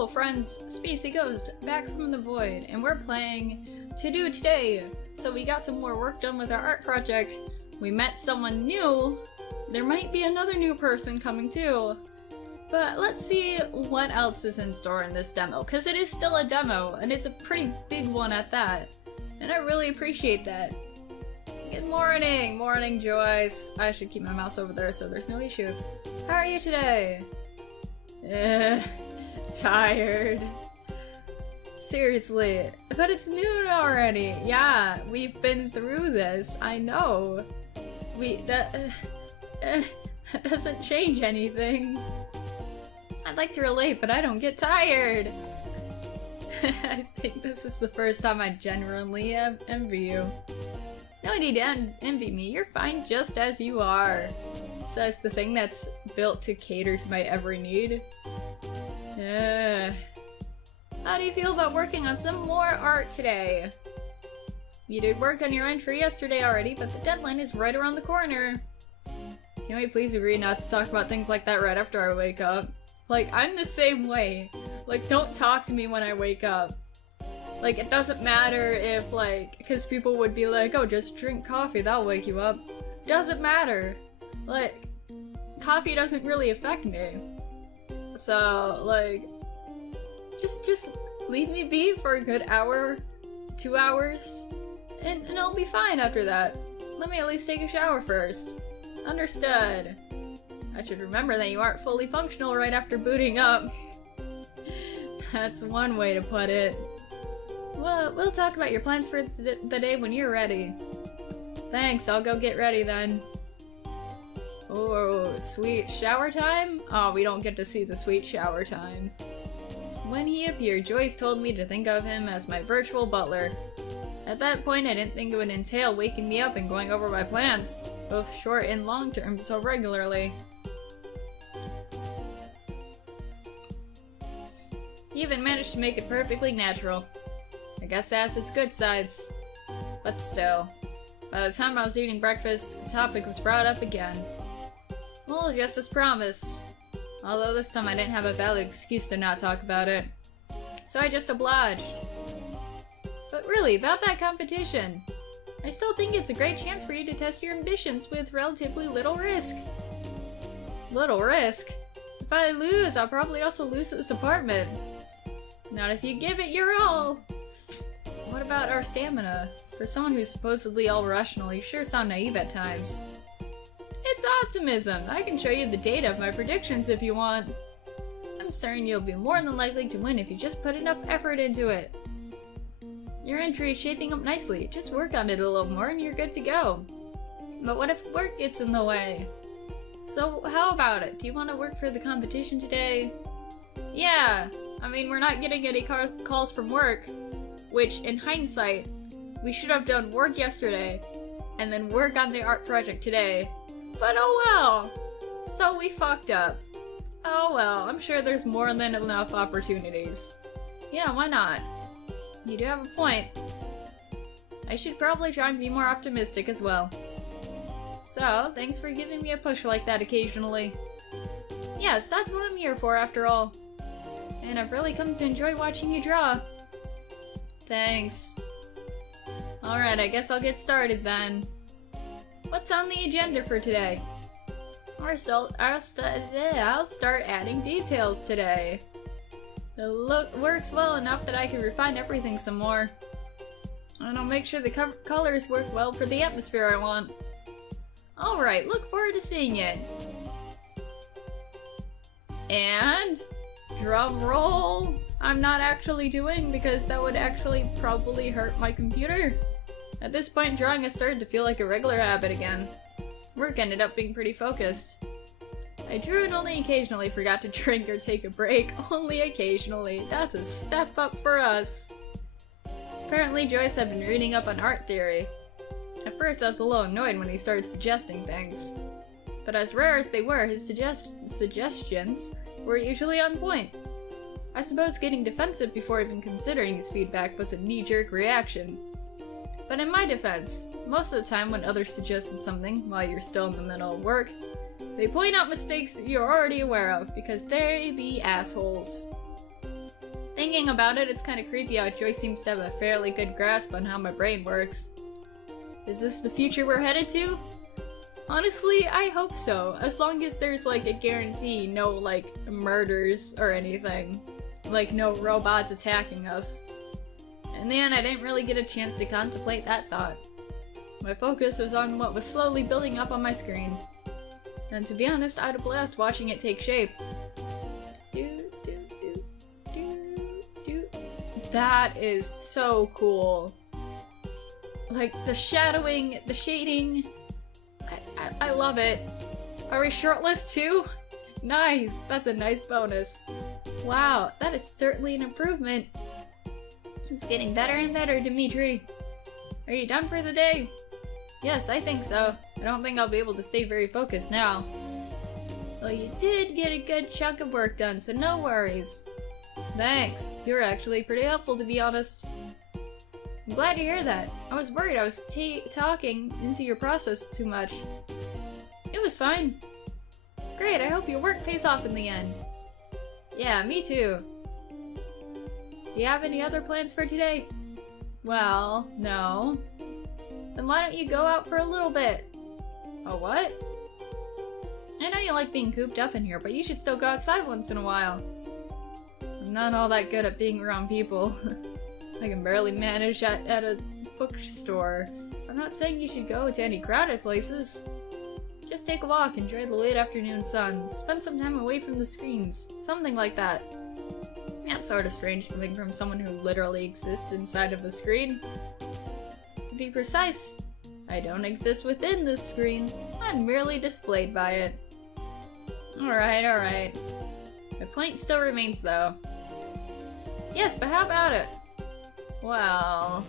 Hello friends, Spacey Ghost, back from the void, and we're playing TODO today. So we got some more work done with our art project. We met someone new. There might be another new person coming too. But let's see what else is in store in this demo, because it is still a demo, and it's a pretty big one at that. And I really appreciate that. Good morning! Morning, Joyce. I should keep my mouse over there so there's no issues. How are you today? Tired. Seriously, but it's noon already. Yeah, we've been through this. I know. That doesn't change anything. I'd like to relate, but I don't get tired. I think this is the first time I genuinely envy you. No need to envy me. You're fine just as you are. Says the thing that's built to cater to my every need. How do you feel about working on some more art today? You did work on your entry yesterday already, but the deadline is right around the corner. Can we please agree not to talk about things like that right after I wake up? Like, I'm the same way. Like, don't talk to me when I wake up. Like, it doesn't matter if, like, because people would be like, oh, just drink coffee, that'll wake you up. Doesn't matter. Like, coffee doesn't really affect me. So, like, just leave me be for a good hour, 2 hours, and I'll be fine after that. Let me at least take a shower first. Understood. I should remember that you aren't fully functional right after booting up. That's one way to put it. Well, we'll talk about your plans for the day when you're ready. Thanks, I'll go get ready then. Oh, sweet shower time? Oh, we don't get to see the sweet shower time. When he appeared, Joyce told me to think of him as my virtual butler. At that point, I didn't think it would entail waking me up and going over my plans, both short and long term, so regularly. He even managed to make it perfectly natural. I guess that's its good sides. But still, by the time I was eating breakfast, the topic was brought up again. Well, just as promised. Although this time I didn't have a valid excuse to not talk about it. So I just obliged. But really, about that competition. I still think it's a great chance for you to test your ambitions with relatively little risk. Little risk? If I lose, I'll probably also lose this apartment. Not if you give it your all. What about our stamina? For someone who's supposedly all rational, you sure sound naive at times. It's optimism! I can show you the data of my predictions if you want. I'm certain you'll be more than likely to win if you just put enough effort into it. Your entry is shaping up nicely. Just work on it a little more and you're good to go. But what if work gets in the way? So how about it? Do you want to work for the competition today? Yeah! I mean, we're not getting any calls from work. Which, in hindsight, we should have done work yesterday and then work on the art project today. But oh well! So we fucked up. Oh well, I'm sure there's more than enough opportunities. Yeah, why not? You do have a point. I should probably try and be more optimistic as well. So, thanks for giving me a push like that occasionally. Yes, that's what I'm here for after all. And I've really come to enjoy watching you draw. Thanks. Alright, I guess I'll get started then. What's on the agenda for today? I'll start adding details today. The look works well enough that I can refine everything some more. And I'll make sure the colors work well for the atmosphere I want. Alright, look forward to seeing it. And... drum roll! I'm not actually doing because that would actually probably hurt my computer. At this point, drawing has started to feel like a regular habit again. Work ended up being pretty focused. I drew and only occasionally forgot to drink or take a break. Only occasionally. That's a step up for us. Apparently Joyce had been reading up on art theory. At first I was a little annoyed when he started suggesting things. But as rare as they were, his suggestions were usually on point. I suppose getting defensive before even considering his feedback was a knee-jerk reaction. But in my defense, most of the time when others suggested something while you're still in the middle of work, they point out mistakes that you're already aware of because they be assholes. Thinking about it, it's kind of creepy how Joyce seems to have a fairly good grasp on how my brain works. Is this the future we're headed to? Honestly, I hope so. As long as there's like a guarantee, no like murders or anything. Like no robots attacking us. In the end, I didn't really get a chance to contemplate that thought. My focus was on what was slowly building up on my screen. And to be honest, I had a blast watching it take shape. That is so cool. Like, the shadowing, the shading. I love it. Are we shirtless too? Nice! That's a nice bonus. Wow, that is certainly an improvement. It's getting better and better, Demetri. Are you done for the day? Yes, I think so. I don't think I'll be able to stay very focused now. Well, you did get a good chunk of work done, so no worries. Thanks. You were actually pretty helpful, to be honest. I'm glad to hear that. I was worried I was talking into your process too much. It was fine. Great, I hope your work pays off in the end. Yeah, me too. Do you have any other plans for today? Well, no. Then why don't you go out for a little bit? Oh, what? I know you like being cooped up in here, but you should still go outside once in a while. I'm not all that good at being around people. I can barely manage at a bookstore. I'm not saying you should go to any crowded places. Just take a walk, enjoy the late afternoon sun, spend some time away from the screens, something like that. That's sort of strange coming from someone who literally exists inside of a screen. To be precise, I don't exist within this screen. I'm merely displayed by it. Alright, alright. My point still remains though. Yes, but how about it? Well...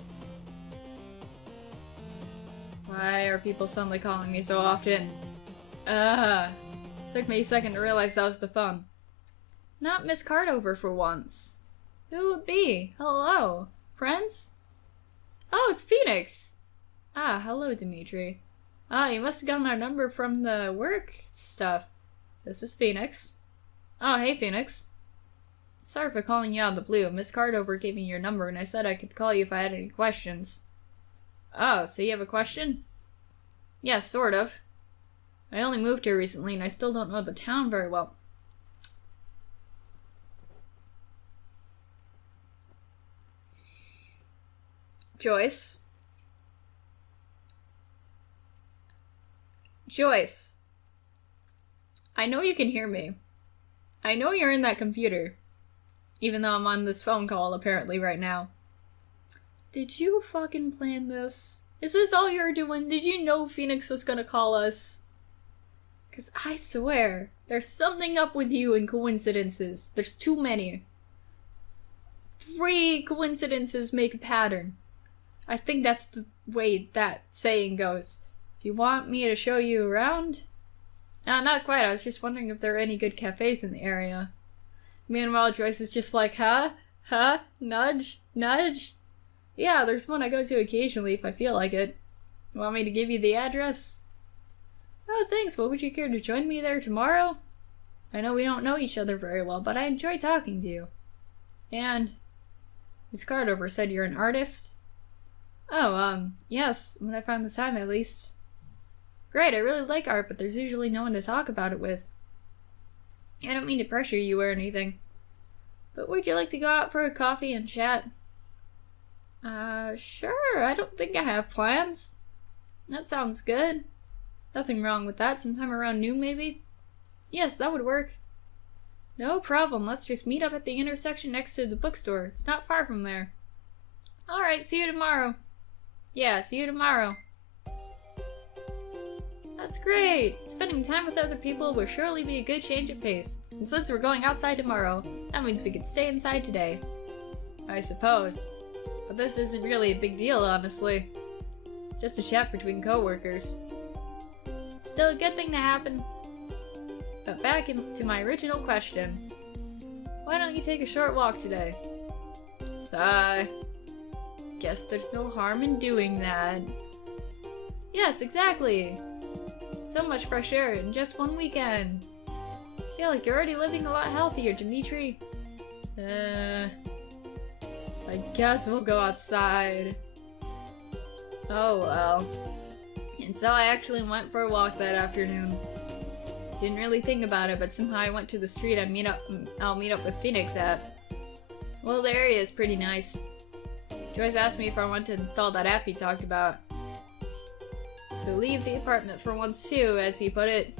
Why are people suddenly calling me so often? Took me a second to realize that was the phone. Not Miss Cardover for once. Who would be? Hello? Friends? Oh, it's Phoenix! Ah, hello, Demetri. Ah, you must have gotten our number from the work stuff. This is Phoenix. Oh, hey, Phoenix. Sorry for calling you out of the blue. Miss Cardover gave me your number and I said I could call you if I had any questions. Oh, so you have a question? Yes, sort of. I only moved here recently and I still don't know the town very well. Joyce? Joyce. I know you can hear me. I know you're in that computer. Even though I'm on this phone call apparently right now. Did you fucking plan this? Is this all you're doing? Did you know Phoenix was gonna call us? 'Cause I swear, there's something up with you and coincidences. There's too many. 3 coincidences make a pattern. I think that's the way that saying goes. If you want me to show you around? Not quite. I was just wondering if there are any good cafes in the area. Meanwhile, Joyce is just like, huh? Huh? Nudge? Nudge? Yeah, there's one I go to occasionally if I feel like it. Want me to give you the address? Oh, thanks. Well, would you care to join me there tomorrow? I know we don't know each other very well, but I enjoy talking to you. And Miss Cardover said you're an artist? Oh, yes, when I find the time at least. Great, I really like art, but there's usually no one to talk about it with. I don't mean to pressure you or anything. But would you like to go out for a coffee and chat? Sure, I don't think I have plans. That sounds good. Nothing wrong with that, sometime around noon maybe? Yes, that would work. No problem, let's just meet up at the intersection next to the bookstore. It's not far from there. Alright, see you tomorrow. Yeah, see you tomorrow. That's great! Spending time with other people will surely be a good change of pace. And since we're going outside tomorrow, that means we could stay inside today. I suppose. But this isn't really a big deal, honestly. Just a chat between co-workers. It's still a good thing to happen. But back to my original question. Why don't you take a short walk today? Sigh. Guess there's no harm in doing that. Yes, exactly! So much fresh air in just one weekend. I feel like you're already living a lot healthier, Demetri. I guess we'll go outside. Oh well. And so I actually went for a walk that afternoon. Didn't really think about it, but somehow I went to the street I'll meet up with Phoenix at. Well, the area is pretty nice. Joyce asked me if I wanted to install that app he talked about. So leave the apartment for once too, as he put it.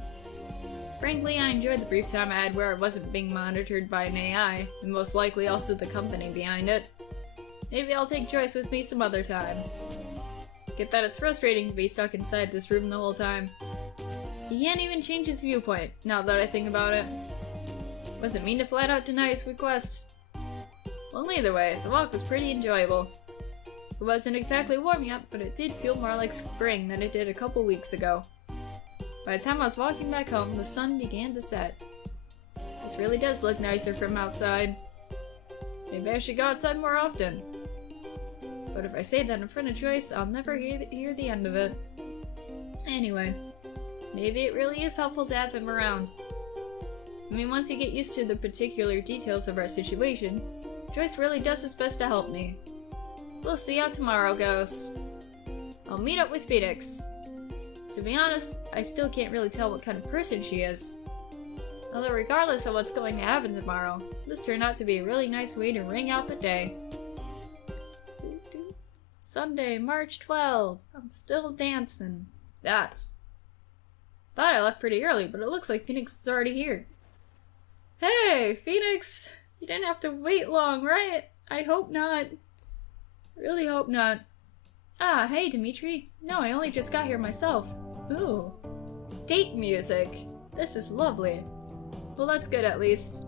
Frankly, I enjoyed the brief time I had where I wasn't being monitored by an AI, and most likely also the company behind it. Maybe I'll take Joyce with me some other time. Get that it's frustrating to be stuck inside this room the whole time. He can't even change his viewpoint, now that I think about it. Wasn't mean to flat out deny his request. Well, either way, the walk was pretty enjoyable. It wasn't exactly warm yet, but it did feel more like spring than it did a couple weeks ago. By the time I was walking back home, the sun began to set. This really does look nicer from outside. Maybe I should go outside more often. But if I say that in front of Joyce, I'll never hear the end of it. Anyway, maybe it really is helpful to have them around. I mean, once you get used to the particular details of our situation, Joyce really does his best to help me. We'll see how tomorrow goes. I'll meet up with Phoenix. To be honest, I still can't really tell what kind of person she is. Although regardless of what's going to happen tomorrow, this turned out to be a really nice way to ring out the day. Sunday, March 12th. I'm still dancing. Thought I left pretty early, but it looks like Phoenix is already here. Hey, Phoenix! You didn't have to wait long, right? I hope not. Really hope not. Ah, hey, Demetri. No, I only just got here myself. Ooh. Date music. This is lovely. Well, that's good at least.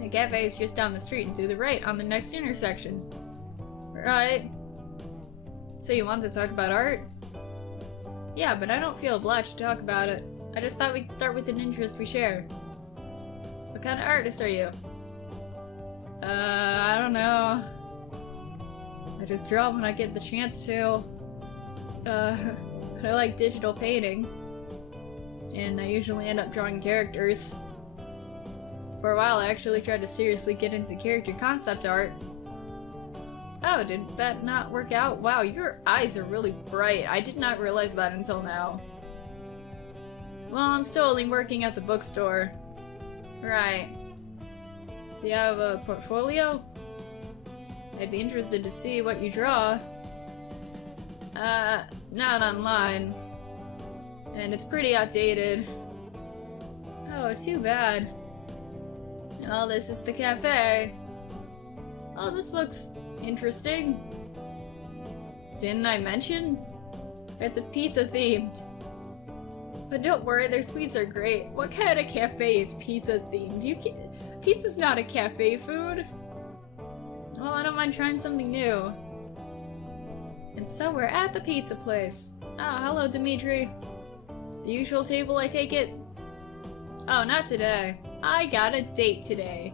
The cafe is just down the street and to the right on the next intersection. Right. So you want to talk about art? Yeah, but I don't feel obliged to talk about it. I just thought we'd start with an interest we share. What kind of artist are you? I don't know. I just draw when I get the chance to. I like digital painting. And I usually end up drawing characters. For a while I actually tried to seriously get into character concept art. Oh, did that not work out? Wow, your eyes are really bright. I did not realize that until now. Well, I'm still only working at the bookstore. Right. Do you have a portfolio? I'd be interested to see what you draw. Not online. And it's pretty outdated. Oh, too bad. Oh, this is the cafe. Oh, this looks interesting. Didn't I mention? It's a pizza themed. But don't worry, their sweets are great. What kind of cafe is pizza themed? Pizza's not a cafe food. Well, I don't mind trying something new. And so we're at the pizza place. Ah, hello, Demetri. The usual table, I take it? Oh, not today. I got a date today.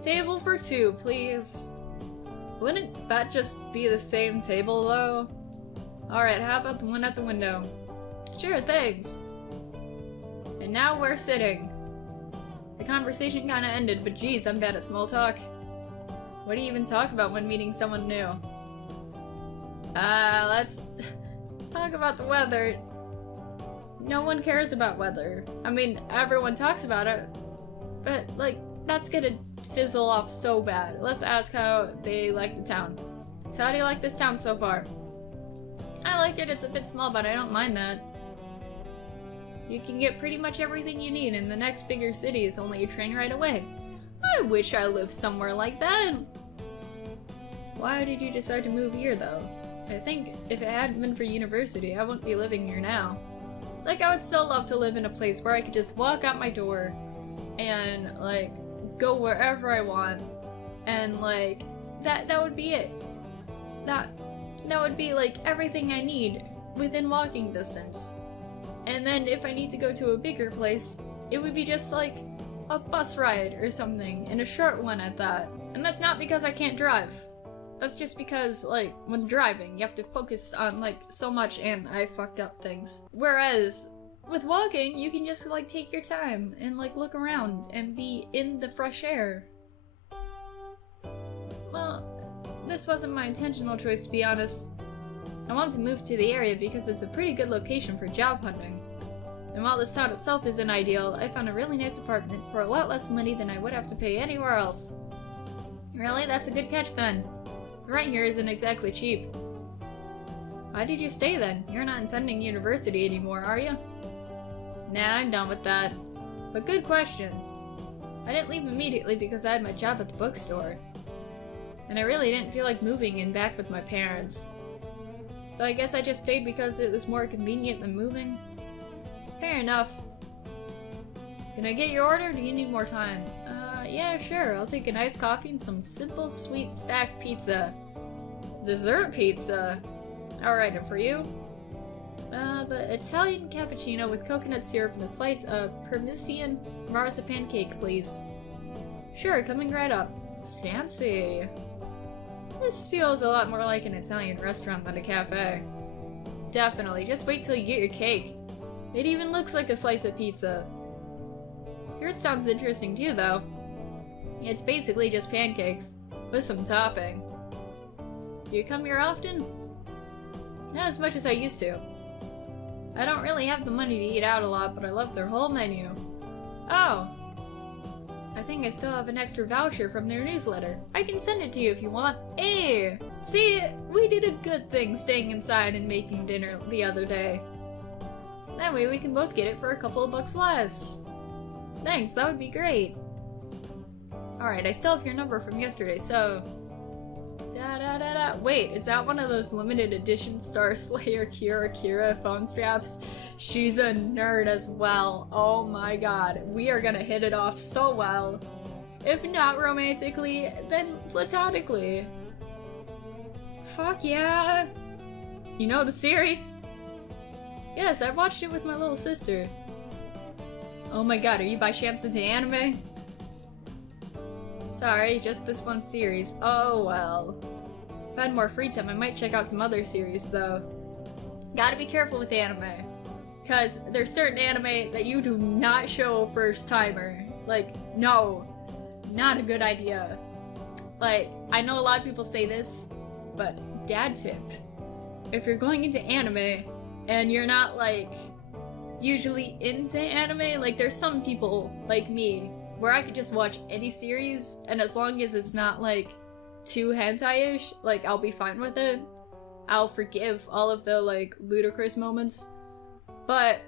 Table for two, please. Wouldn't that just be the same table, though? Alright, how about the one at the window? Sure, thanks. And now we're sitting. The conversation kinda ended, but geez, I'm bad at small talk. What do you even talk about when meeting someone new? Let's talk about the weather. No one cares about weather. I mean, everyone talks about it, but, like, that's gonna fizzle off so bad. Let's ask how they like the town. So how do you like this town so far? I like it. It's a bit small, but I don't mind that. You can get pretty much everything you need, and the next bigger city is only a train ride away. I wish I lived somewhere like that. Why did you decide to move here, though? I think if it hadn't been for university, I wouldn't be living here now. Like, I would still love to live in a place where I could just walk out my door and, like, go wherever I want. And, like, that would be it. That would be, like, everything I need within walking distance. And then if I need to go to a bigger place, it would be just, like, a bus ride or something, and a short one at that. And that's not because I can't drive. That's just because, like, when driving, you have to focus on, like, so much, and I fucked up things. Whereas, with walking, you can just, like, take your time and, like, look around and be in the fresh air. Well, this wasn't my intentional choice, to be honest. I wanted to move to the area because it's a pretty good location for job hunting. And while this town itself isn't ideal, I found a really nice apartment for a lot less money than I would have to pay anywhere else. Really? That's a good catch then. The rent here isn't exactly cheap. Why did you stay then? You're not attending university anymore, are you? Nah, I'm done with that. But good question. I didn't leave immediately because I had my job at the bookstore. And I really didn't feel like moving in back with my parents. So I guess I just stayed because it was more convenient than moving. Fair enough. Can I get your order, or do you need more time? Yeah, sure. I'll take an iced coffee and some simple sweet stack pizza. Dessert pizza? Alright, and for you? The Italian cappuccino with coconut syrup and a slice of Parmesan marzipan cake, please. Sure, coming right up. Fancy. This feels a lot more like an Italian restaurant than a cafe. Definitely, just wait till you get your cake. It even looks like a slice of pizza. Yours sounds interesting too, though. It's basically just pancakes, with some topping. Do you come here often? Not as much as I used to. I don't really have the money to eat out a lot, but I love their whole menu. Oh! I think I still have an extra voucher from their newsletter. I can send it to you if you want. Hey! See, we did a good thing staying inside and making dinner the other day. That way we can both get it for a couple of bucks less. Thanks, that would be great. Alright, I still have your number from yesterday, so... Wait, is that one of those limited edition Star Slayer Kira phone straps? She's a nerd as well. Oh my god, we are gonna hit it off so well. If not romantically, then platonically. Fuck yeah! You know the series? Yes, I watched it with my little sister. Oh my god, are you by chance into anime? Sorry, just this one series. Oh well. If I had more free time, I might check out some other series though. Gotta be careful with anime. Cause there's certain anime that you do not show a first timer. Like, no. Not a good idea. Like, I know a lot of people say this, but dad tip. If you're going into anime, and you're not like, usually into anime, like there's some people, like me, where I could just watch any series, and as long as it's not like, too hentai-ish, like I'll be fine with it. I'll forgive all of the like ludicrous moments. But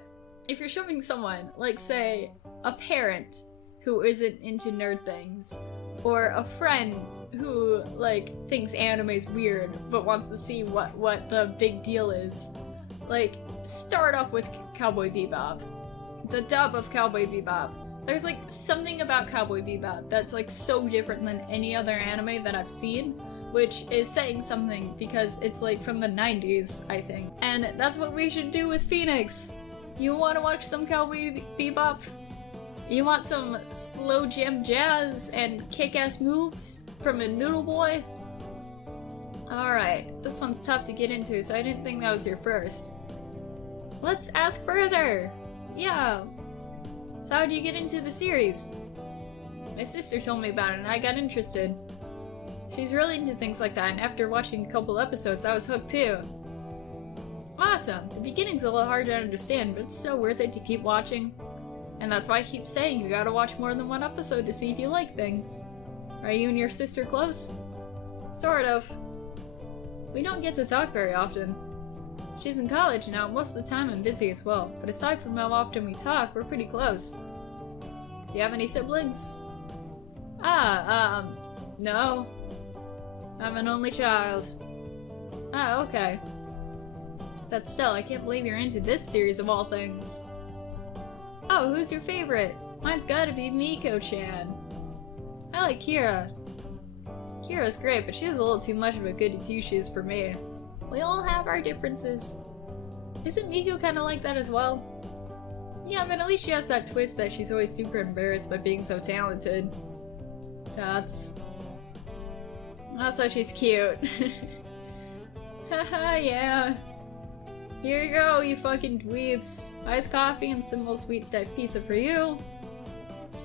if you're showing someone, like say, a parent who isn't into nerd things, or a friend who like thinks anime's weird but wants to see what the big deal is, like start off with Cowboy Bebop. The dub of Cowboy Bebop. There's like something about Cowboy Bebop that's like so different than any other anime that I've seen, which is saying something because it's like from the 90s, I think. And that's what we should do with Phoenix. You want to watch some Cowboy Bebop? You want some slow jam jazz and kick-ass moves from a noodle boy? Alright, this one's tough to get into, so I didn't think that was your first. Let's ask further! Yeah. So how did you get into the series? My sister told me about it and I got interested. She's really into things like that, and after watching a couple episodes I was hooked too. Awesome! The beginning's a little hard to understand, but it's so worth it to keep watching. And that's why I keep saying you gotta watch more than one episode to see if you like things. Are you and your sister close? Sort of. We don't get to talk very often. She's in college now, most of the time I'm busy as well, but aside from how often we talk, we're pretty close. Do you have any siblings? No. I'm an only child. Ah, okay. But still, I can't believe you're into this series of all things. Oh, who's your favorite? Mine's gotta be Miko-chan. I like Kira. Kira's great, but she's a little too much of a goody two-shoes for me. We all have our differences. Isn't Miko kinda like that as well? Yeah, but at least she has that twist that she's always super embarrassed by being so talented. That's... Also, she's cute. Haha, yeah. Here you go, you fucking dweebs. Iced coffee and simple sweet stack pizza for you.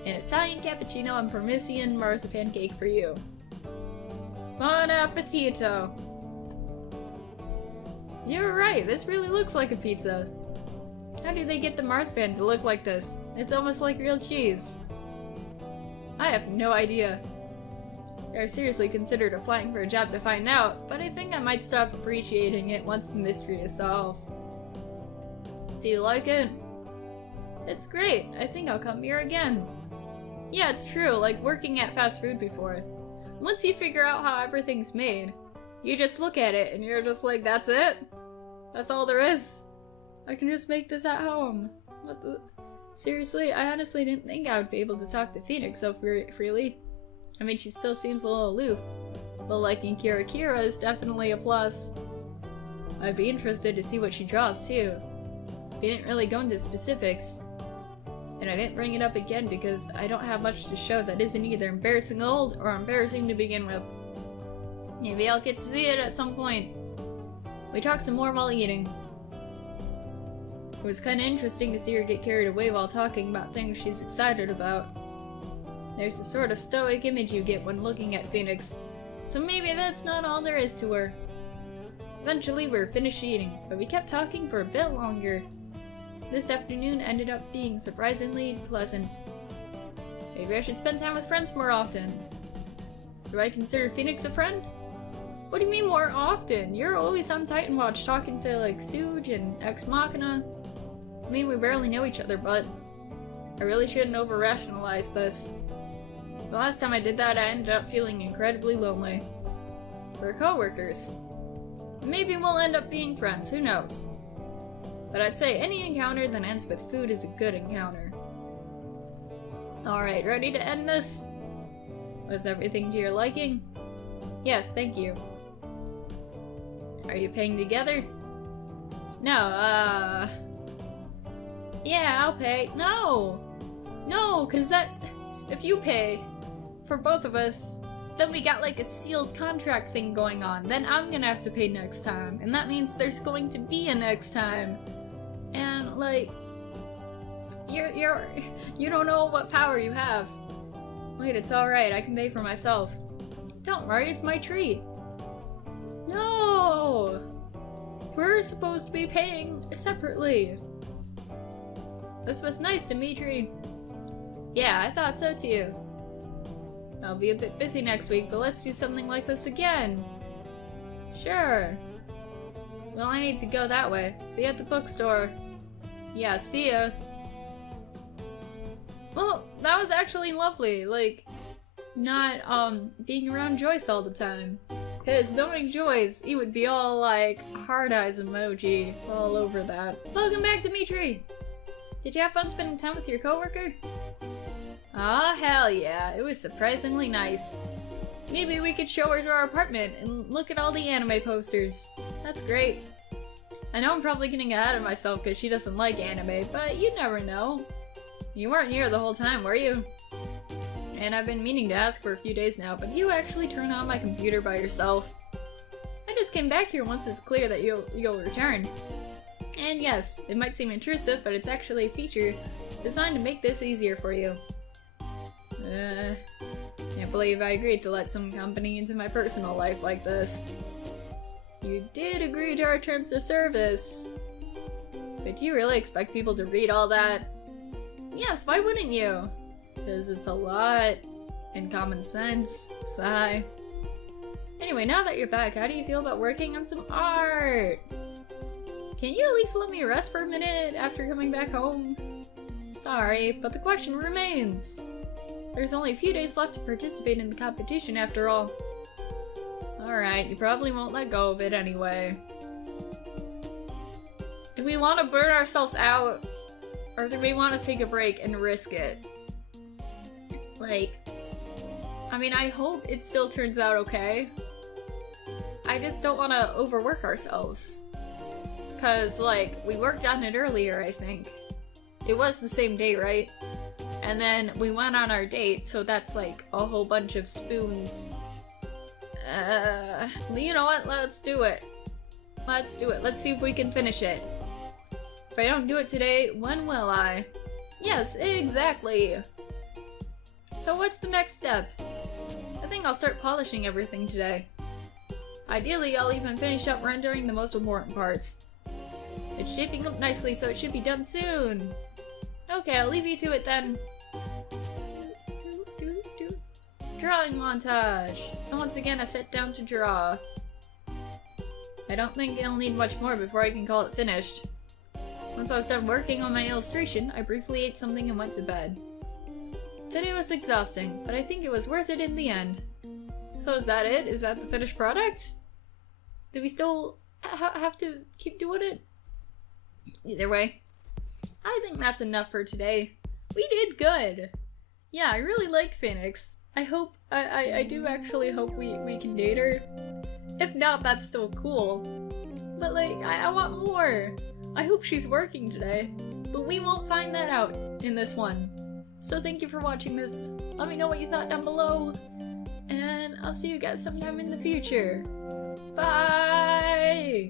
An Italian cappuccino and Parmesan marzipan cake for you. Bon appetito. You're right, this really looks like a pizza. How do they get the marzipan to look like this? It's almost like real cheese. I have no idea. I've seriously considered applying for a job to find out, but I think I might stop appreciating it once the mystery is solved. Do you like it? It's great. I think I'll come here again. Yeah, it's true, like working at fast food before. Once you figure out how everything's made, you just look at it and you're just like, that's it? That's all there is? I can just make this at home. What the? Seriously, I honestly didn't think I would be able to talk to Phoenix so freely. I mean, she still seems a little aloof, but liking Kira is definitely a plus. I'd be interested to see what she draws too. We didn't really go into specifics, and I didn't bring it up again because I don't have much to show that isn't either embarrassing old or embarrassing to begin with. Maybe I'll get to see it at some point. We talked some more while eating. It was kinda interesting to see her get carried away while talking about things she's excited about. There's the sort of stoic image you get when looking at Phoenix, so maybe that's not all there is to her. Eventually we were finished eating, but we kept talking for a bit longer. This afternoon ended up being surprisingly pleasant. Maybe I should spend time with friends more often. Do I consider Phoenix a friend? What do you mean more often? You're always on Titan Watch talking to like Suge and Ex Machina. I mean, we barely know each other, but I really shouldn't over-rationalize this. The last time I did that, I ended up feeling incredibly lonely. We're co-workers. Maybe we'll end up being friends, who knows? But I'd say any encounter that ends with food is a good encounter. Alright, ready to end this? Was everything to your liking? Yes, thank you. Are you paying together? No, yeah, I'll pay. No! No, cause if you pay for both of us, then we got like a sealed contract thing going on. Then I'm gonna have to pay next time, and that means there's going to be a next time. And like, you don't know what power you have. Wait, it's alright, I can pay for myself. Don't worry, it's my treat. No! We're supposed to be paying separately. This was nice, Demetri. Yeah, I thought so too. I'll be a bit busy next week, but let's do something like this again. Sure. Well, I need to go that way. See you at the bookstore. Yeah, see ya. Well, that was actually lovely. Like, not, being around Joyce all the time. Cause knowing Joyce, he would be all like, hard eyes emoji all over that. Welcome back, Demetri! Did you have fun spending time with your coworker? Ah, hell yeah, it was surprisingly nice. Maybe we could show her to our apartment and look at all the anime posters. That's great. I know I'm probably getting ahead of myself because she doesn't like anime, but you never know. You weren't here the whole time, were you? And I've been meaning to ask for a few days now, but you actually turn on my computer by yourself. I just came back here once it's clear that you'll return. And yes, it might seem intrusive, but it's actually a feature designed to make this easier for you. Can't believe I agreed to let some company into my personal life like this. You did agree to our terms of service. But do you really expect people to read all that? Yes, why wouldn't you? Because it's a lot. And common sense. Sigh. Anyway, now that you're back, how do you feel about working on some art? Can you at least let me rest for a minute after coming back home? Sorry, but the question remains. There's only a few days left to participate in the competition after all. Alright, you probably won't let go of it anyway. Do we want to burn ourselves out? Or do we want to take a break and risk it? Like, I mean, I hope it still turns out okay. I just don't want to overwork ourselves. Cause, like, we worked on it earlier, I think. It was the same day, right? And then we went on our date, so that's like a whole bunch of spoons. You know what? Let's do it. Let's do it. Let's see if we can finish it. If I don't do it today, when will I? Yes, exactly. So what's the next step? I think I'll start polishing everything today. Ideally, I'll even finish up rendering the most important parts. It's shaping up nicely, so it should be done soon. Okay, I'll leave you to it then. Drawing montage. So once again, I sit down to draw. I don't think it'll need much more before I can call it finished. Once I was done working on my illustration, I briefly ate something and went to bed. Today was exhausting, but I think it was worth it in the end. So is that it? Is that the finished product? Do we still have to keep doing it? Either way, I think that's enough for today. We did good! Yeah, I really like Phoenix. I hope, I do actually hope we can date her. If not, that's still cool. But like, I want more. I hope she's working today. But we won't find that out in this one. So thank you for watching this. Let me know what you thought down below. And I'll see you guys sometime in the future. Bye!